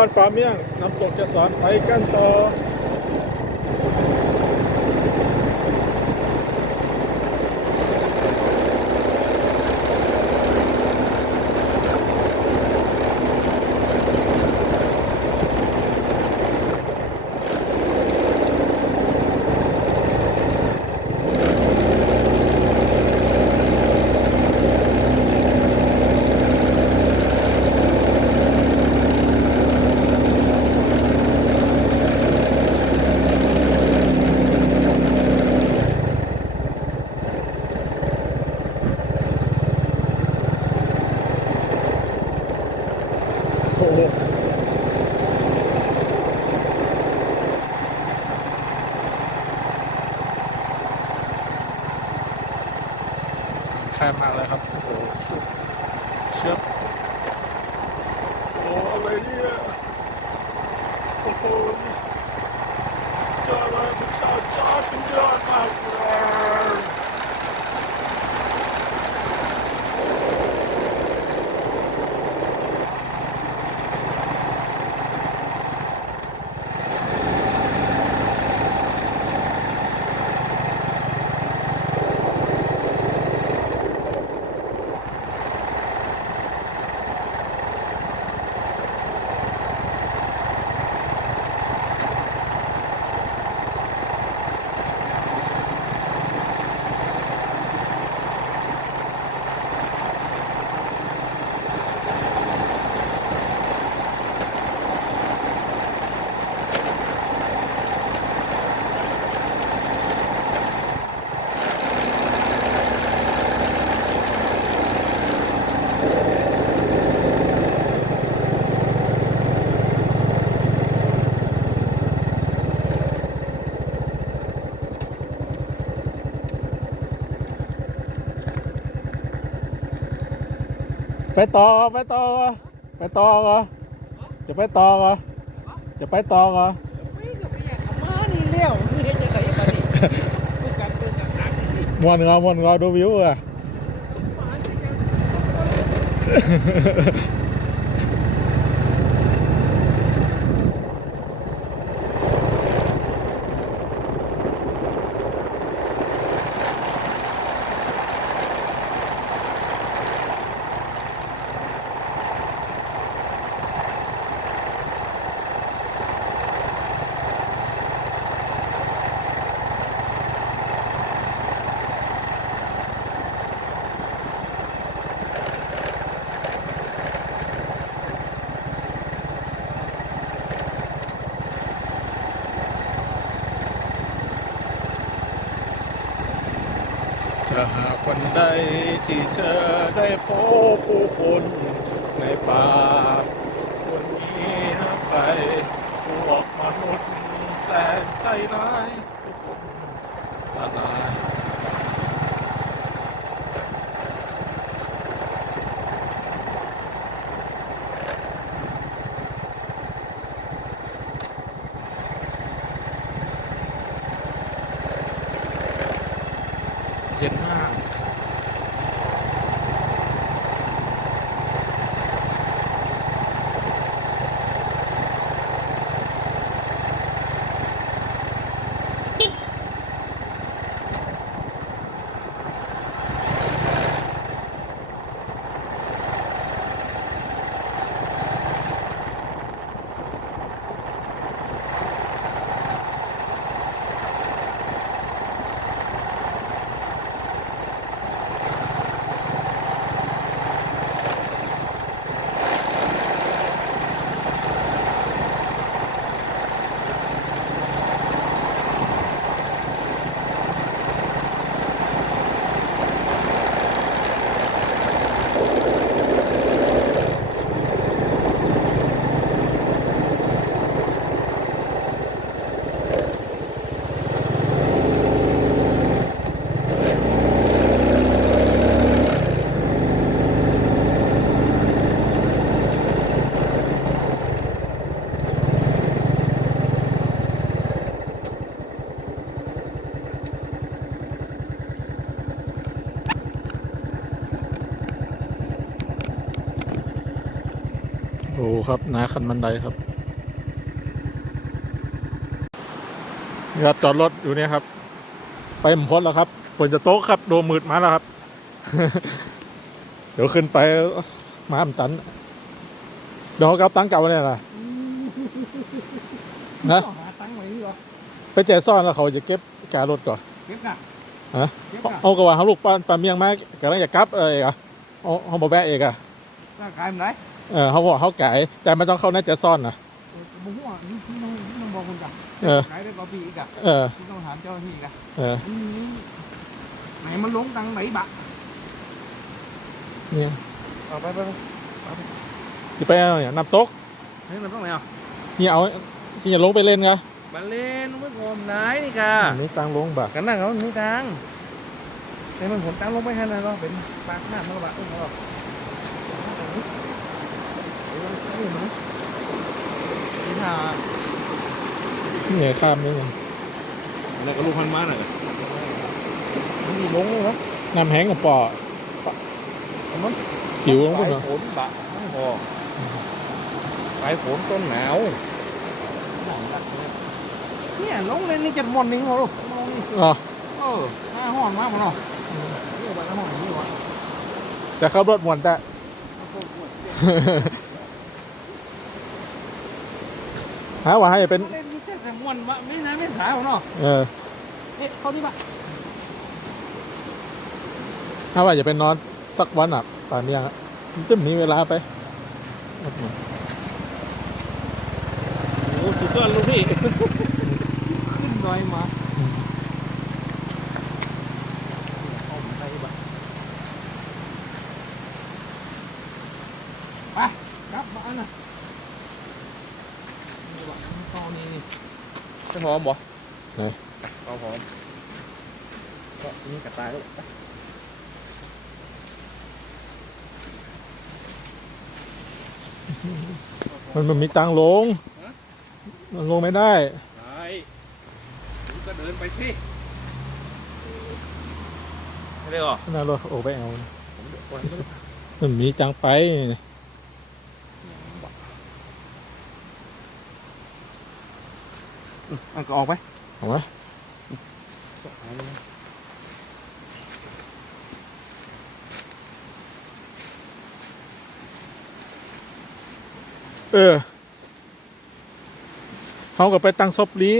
อนป่าเมี่ยงน้ำตกจะสอนไปกันต่อโอ้โหแคบมากเลยครับโอ้โหเชือกโอ้อะไรเนี่ยโอ้โหยอดเลยมันชาชาสุดยอดมากเลยไปต่อไปต่อไปต่อเหรอจะไปต่อเหรอจะไปต่อเหรอมวนเงาดูวิวอ่ะจะหากวันใดที่เธอได้พบผู้คนในป่าวันนี้นะไปพวกมนุษย์แสนใจร้ายทุกคนตาลายเย็นมากโอ้ครับนาคันบันไดครับ นี่ครับจอดรถอยู่เนี่ยครับ ไปหมพ้นแล้วครับฝนจะตกครับโดมมืดมาแล้วครับ เดี๋ยวขึ้นไปมาอัมตันเดี๋ยวเขากลับตังเก่าเนี่ยนะนะ หาตังค์ไว้นี่หรอ ไปแจกซ่อนแล้วเขาจะเก็บการถก่อน เก็บน่ะ ฮะ เก็บน่ะ เอากระว่าเขาลูกปลาเมียงมากำลังจะกลับอะไรอ่ะเขาบอกแบะเอกอ่ะ ร่างกายมันไหน เขาบอกเขาไก่แต่ไม่ต้องเข้าในแจกซ่อนนะ บุ้งหัวนี่ต้องบอกคุณกัน เออ ขายได้กว่าปีอีกอะ เออ ที่ต้องถามเจ้าหน้าที่อีกอะ เออ ไหนมันลงตังค์ไหนบะ เนี่ย เอาไป จะไปเอาเนี่ยน้ำตก เฮ้ยมันต้องไหนอ่ะ นี่เอาที่จะลงไปเล่นไง บัลเล่นไม่พอมไหนนี่กะ นี่ตังลงบ่ะ กันนั่งเขาไม่ตังแต่มันผมตังลงไปให้นะก็เป็นปากหน้ามันก็บะอุ้มเขานี่ถ้า เนี่ยข้ามนี่ไง แล้วก็ลูกพันมาหน่อยมันมีลงเลยเหรอ น้ำแห้งกับปอ มัน ผิวลงไป ปลาย เนาะ ฝนบะไม่พอปลายฝนต้นหนาวเนี่ยลงเลยนี่จะวันนี้เหรอลูกลงนี่ อ๋อ หน้าห้องมากมันเนาะนี่ไปหน้าห้องนี่วะ แต่ขับรถมวนแต่ หาว่าให้เป็น เล่นนี่แต่มวนวะไม่นะไม่สาวเนาะ เออ เอ๊ะเขานี่ปะ ถ้าว่าจะเป็นนอนสักวันอ่ะป่านเนี้ยมันจะมีเวลาไป โอ้สุดยอดลูกพี่ขึ้นดอยมาเอาไปปะไปกลับบ้านนะตอนนี้จะหอมบ่เอาหอมก็นี่กระต่ายแล้ว มันมีตังลง มันลงไม่ได้ ใช่คุณก็เดินไปสิไม่ได้หรอ ขนาดรถโอ้ไปเอา ผมเดี๋ยวก่อน มันมีจังไป มันก็ออกไป เอาไหมเขาก็ไปตั้งศพลี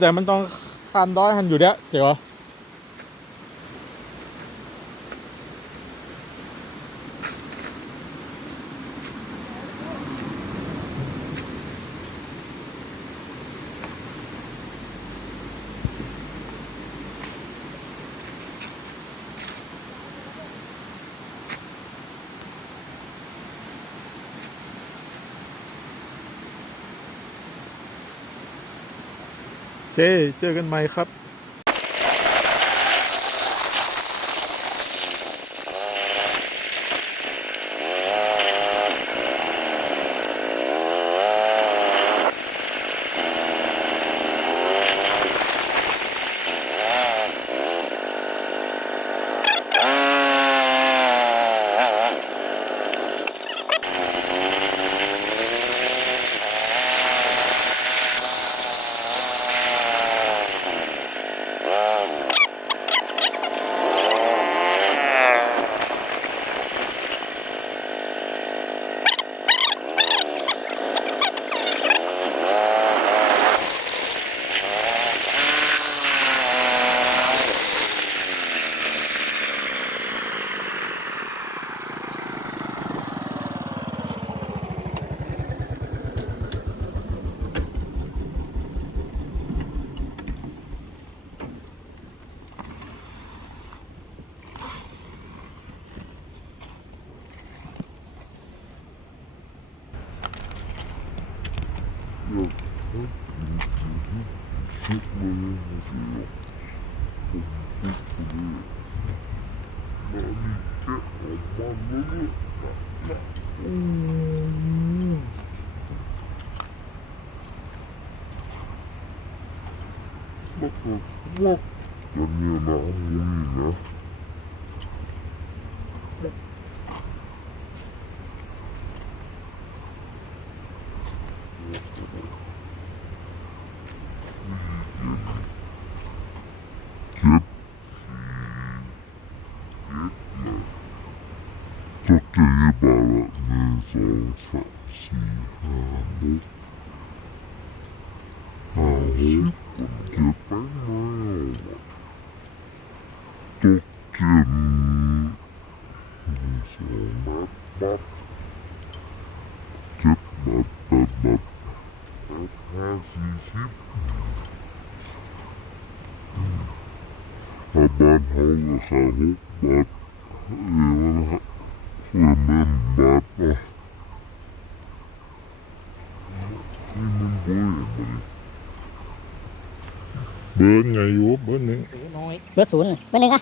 แต่มันต้องข้ามดอยหันอยู่เด้อเจ๋อเจ๊เจอกันใหม่ครับ Cho kỹ bà là nên dòng sẵn xì hà hút. Hà hút còn kia bánh mèo. Cho kìm nên dòng mát bắp. Chết bật bật bật. Bật hà xì xíp. Hà bàn hầu là hà hút bật. Women bật à. Bữa ngày vô bữa nữa. Bữa xuống rồi. Bữaนึงอ่ะ